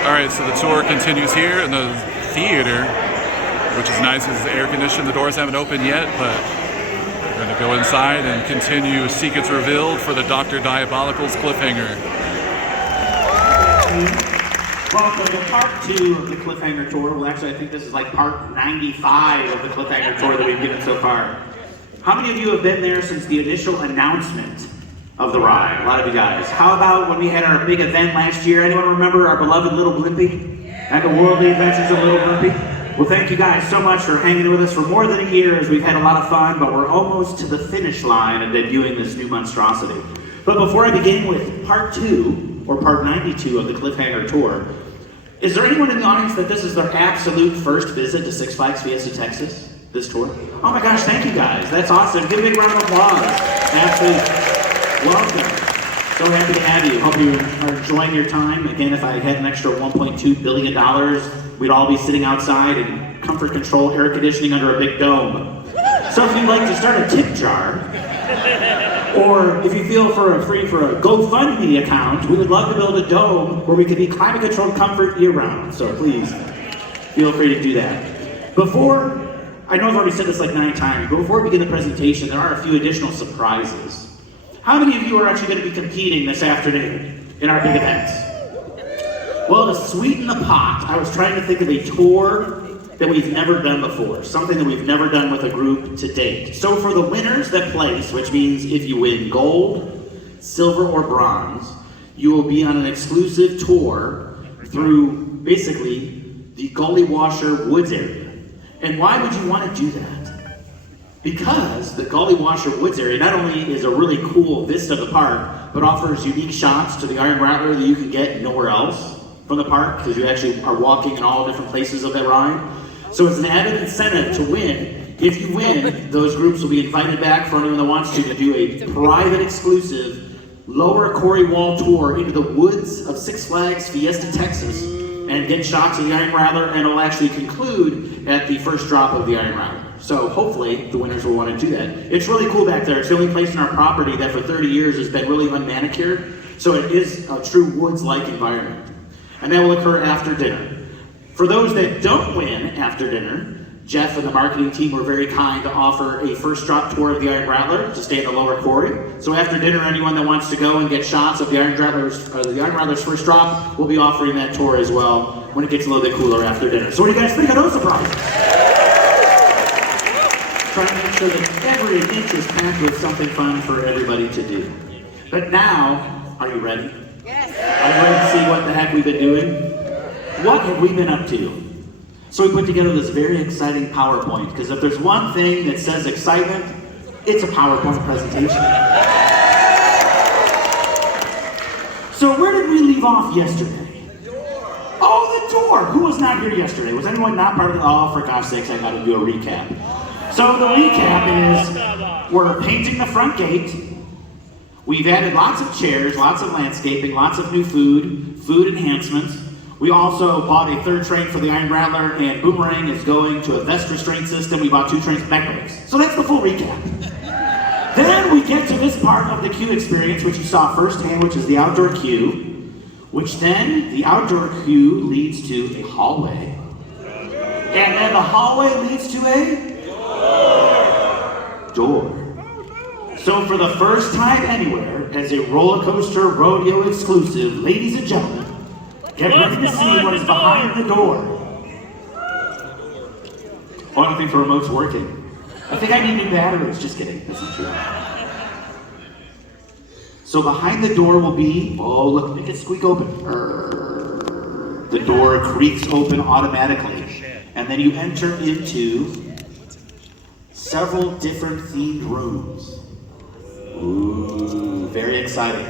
All right, so the tour continues here in the theater, which is nice. It's air conditioned. The doors haven't opened yet, but we're going to go inside and continue Secrets Revealed for the Dr. Diabolical's Cliffhanger. Welcome to part 2 of the Cliffhanger tour. Well, actually, I think this is like part 95 of the Cliffhanger tour that we've given so far. How many of you have been there since the initial announcement of the ride? A lot of you guys. How about when we had our big event last year? Anyone remember our beloved Little Blimpie? And the Worldly Adventures of Little Blimpie? Well, thank you guys so much for hanging with us for more than a year as we've had a lot of fun, but we're almost to the finish line of debuting this new monstrosity. But before I begin with part 2, or part 92 of the Cliffhanger tour, is there anyone in the audience that this is their absolute first visit to Six Flags Fiesta, Texas? This tour? Oh my gosh, thank you guys. That's awesome. Give a big round of applause. Absolutely. Welcome. So happy to have you. Hope you are enjoying your time. Again, if I had an extra $1.2 billion, we'd all be sitting outside in comfort control air conditioning under a big dome. So if you'd like to start a tip jar, or if you feel free for a GoFundMe account, we would love to build a dome where we could be climate controlled comfort year round. So please, feel free to do that. I know I've already said this like 9 times, but before we begin the presentation, there are a few additional surprises. How many of you are actually going to be competing this afternoon in our big events? Well, to sweeten the pot, I was trying to think of a tour that we've never done before, something that we've never done with a group to date. So for the winners that place, which means if you win gold, silver, or bronze, you will be on an exclusive tour through basically the Gully Washer Woods area. And why would you want to do that? Because the Gully Washer Woods area not only is a really cool vista of the park, but offers unique shots to the Iron Rattler that you can get nowhere else from the park, because you actually are walking in all different places of that ride. So it's an added incentive to win. If you win, those groups will be invited back for anyone that wants to do a private exclusive Lower Quarry Wall tour into the woods of Six Flags Fiesta, Texas, and get shots of the Iron Rattler, and it'll actually conclude at the first drop of the Iron Rattler. So hopefully the winners will want to do that. It's really cool back there. It's the only place in our property that for 30 years has been really unmanicured. So it is a true woods-like environment. And that will occur after dinner. For those that don't win after dinner, Jeff and the marketing team were very kind to offer a first drop tour of the Iron Rattler to stay in the lower quarry. So after dinner, anyone that wants to go and get shots of the Iron Rattler's first drop, we'll be offering that tour as well when it gets a little bit cooler after dinner. So what do you guys think of those surprises? Trying to make sure that every inch is packed with something fun for everybody to do. But now, are you ready? Yes. Are you ready to see what the heck we've been doing? What have we been up to? So we put together this very exciting PowerPoint, because if there's one thing that says excitement, it's a PowerPoint presentation. So where did we leave off yesterday? Oh, the tour! Who was not here yesterday? Was anyone not part of the... Oh, for gosh sakes, I gotta do a recap. So the recap is, we're painting the front gate. We've added lots of chairs, lots of landscaping, lots of new food enhancements. We also bought a 3rd train for the Iron Rattler, and Boomerang is going to a vest restraint system. We bought 2 trains for back brakes. So that's the full recap. Then we get to this part of the queue experience, which you saw firsthand, which is the outdoor queue, which then the outdoor queue leads to a hallway. And then the hallway leads to a door. So for the first time anywhere, as a roller coaster rodeo exclusive, ladies and gentlemen, get ready to see what is behind the door. Oh, I don't think the remote's working. I think I need new batteries. Just kidding. That's not true. So behind the door will be, oh look, make it squeak open. The door creaks open automatically. And then you enter into several different themed rooms. Ooh, very exciting.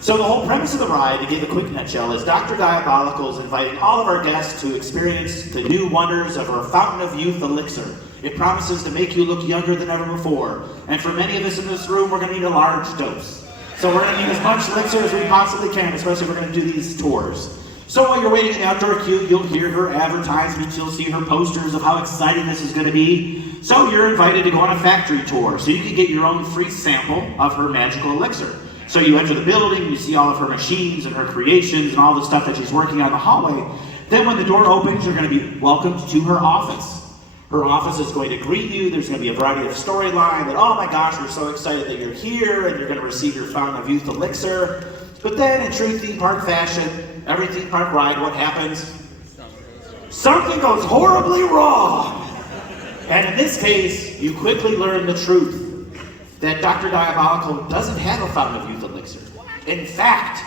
So the whole premise of the ride, to give a quick nutshell, is Dr. Diabolical is inviting all of our guests to experience the new wonders of our Fountain of Youth elixir. It promises to make you look younger than ever before. And for many of us in this room, we're going to need a large dose. So we're going to need as much elixir as we possibly can, especially if we're going to do these tours. So while you're waiting in the outdoor queue, you'll hear her advertisements, you'll see her posters of how exciting this is going to be. So you're invited to go on a factory tour, so you can get your own free sample of her magical elixir. So you enter the building, you see all of her machines and her creations and all the stuff that she's working on in the hallway. Then when the door opens, you're going to be welcomed to her office. Her office is going to greet you. There's going to be a variety of storyline that, oh my gosh, we're so excited that you're here and you're going to receive your Fountain of Youth elixir. But then in true theme park fashion, every theme park ride, what happens? Something goes horribly wrong. And in this case, you quickly learn the truth that Dr. Diabolical doesn't have a Fountain of Youth elixir. In fact,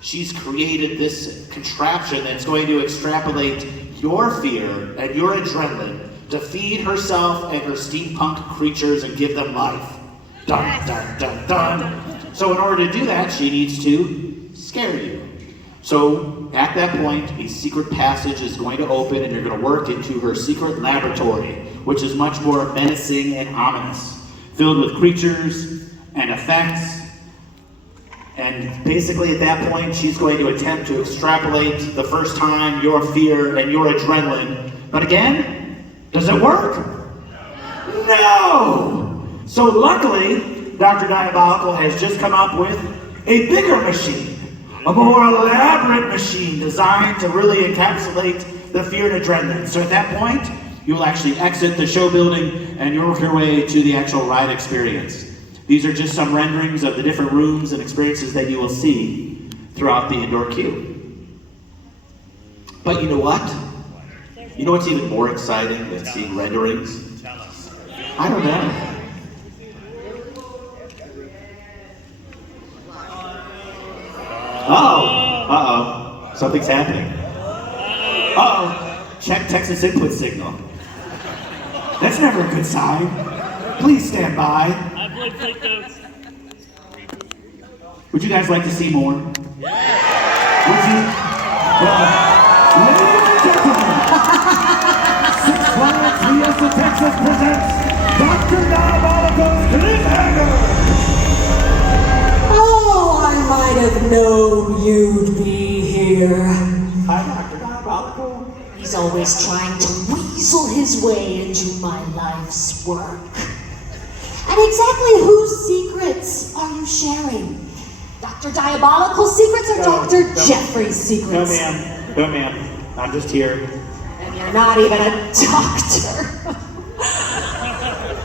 she's created this contraption that's going to extrapolate your fear and your adrenaline to feed herself and her steampunk creatures and give them life. Dun, dun, dun, dun. So in order to do that, she needs to scare you. So at that point, a secret passage is going to open and you're going to work into her secret laboratory, which is much more menacing and ominous, filled with creatures and effects. And basically at that point, she's going to attempt to extrapolate the first time your fear and your adrenaline. But again, does it work? No! So luckily, Dr. Diabolical has just come up with a bigger machine, a more elaborate machine designed to really encapsulate the fear and adrenaline. So at that point, you'll actually exit the show building and you'll work your way to the actual ride experience. These are just some renderings of the different rooms and experiences that you will see throughout the indoor queue. But you know what? You know what's even more exciting than seeing renderings? I don't know. Uh-oh. Something's happening. Uh-oh. Check Texas input signal. That's never a good sign. Please stand by. Would you guys like to see more? Yeah. Would you? Well, ladies and gentlemen, Six Flags Fiesta Texas presents Dr. Diabolical's Cliffhanger. Oh, I might have known you'd be here. Hi, Dr. Diabolical. He's always trying to weasel his way into my life's work. And exactly whose secrets are you sharing? Dr. Diabolical's secrets or Dr. Jeffrey's secrets? No, ma'am. No, ma'am. I'm just here. And you're not even a doctor.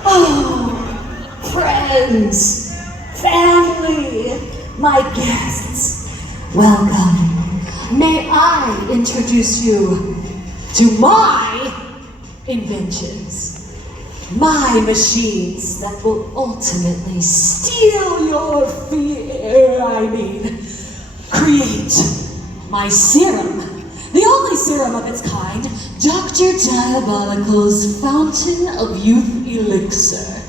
Oh, friends, family, my guests, welcome. May I introduce you to my inventions. My machines that will ultimately steal your fear, create my serum, the only serum of its kind, Dr. Diabolical's Fountain of Youth Elixir.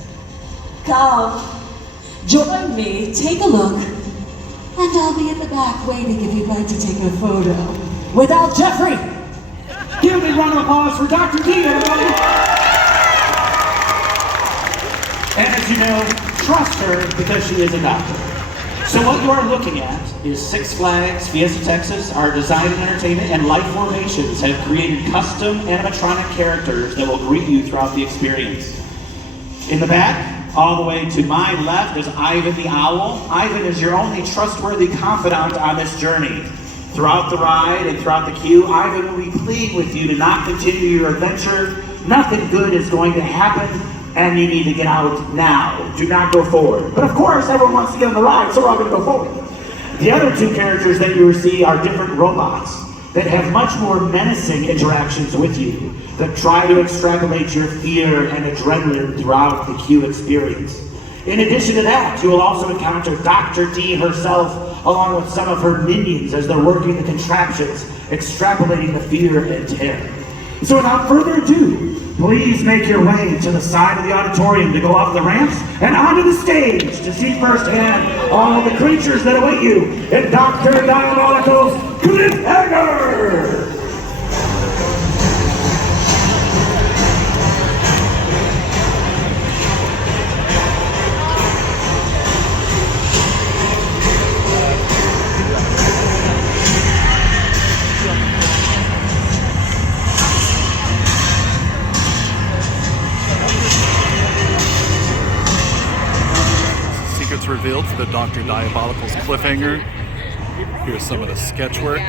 Come, join me, take a look, and I'll be in the back waiting if you'd like to take a photo. Without Jeffrey! Give me a round of applause for Dr. D, everybody! And as you know, trust her because she is a doctor. So what you are looking at is Six Flags Fiesta Texas, our design and entertainment and life formations have created custom animatronic characters that will greet you throughout the experience. In the back, all the way to my left, is Ivan the Owl. Ivan is your only trustworthy confidant on this journey. Throughout the ride and throughout the queue, Ivan will be pleading with you to not continue your adventure. Nothing good is going to happen, and you need to get out now. Do not go forward. But of course, everyone wants to get on the ride, so we're all going to go forward. The other two characters that you will see are different robots that have much more menacing interactions with you, that try to extrapolate your fear and adrenaline throughout the queue experience. In addition to that, you will also encounter Dr. D herself, along with some of her minions as they're working the contraptions, extrapolating the fear and terror. So without further ado, please make your way to the side of the auditorium to go up the ramps and onto the stage to see firsthand all the creatures that await you in Dr. Diabolical's Cliffhanger! revealed for the Dr. Diabolical's Cliffhanger. Here's some of the sketch work.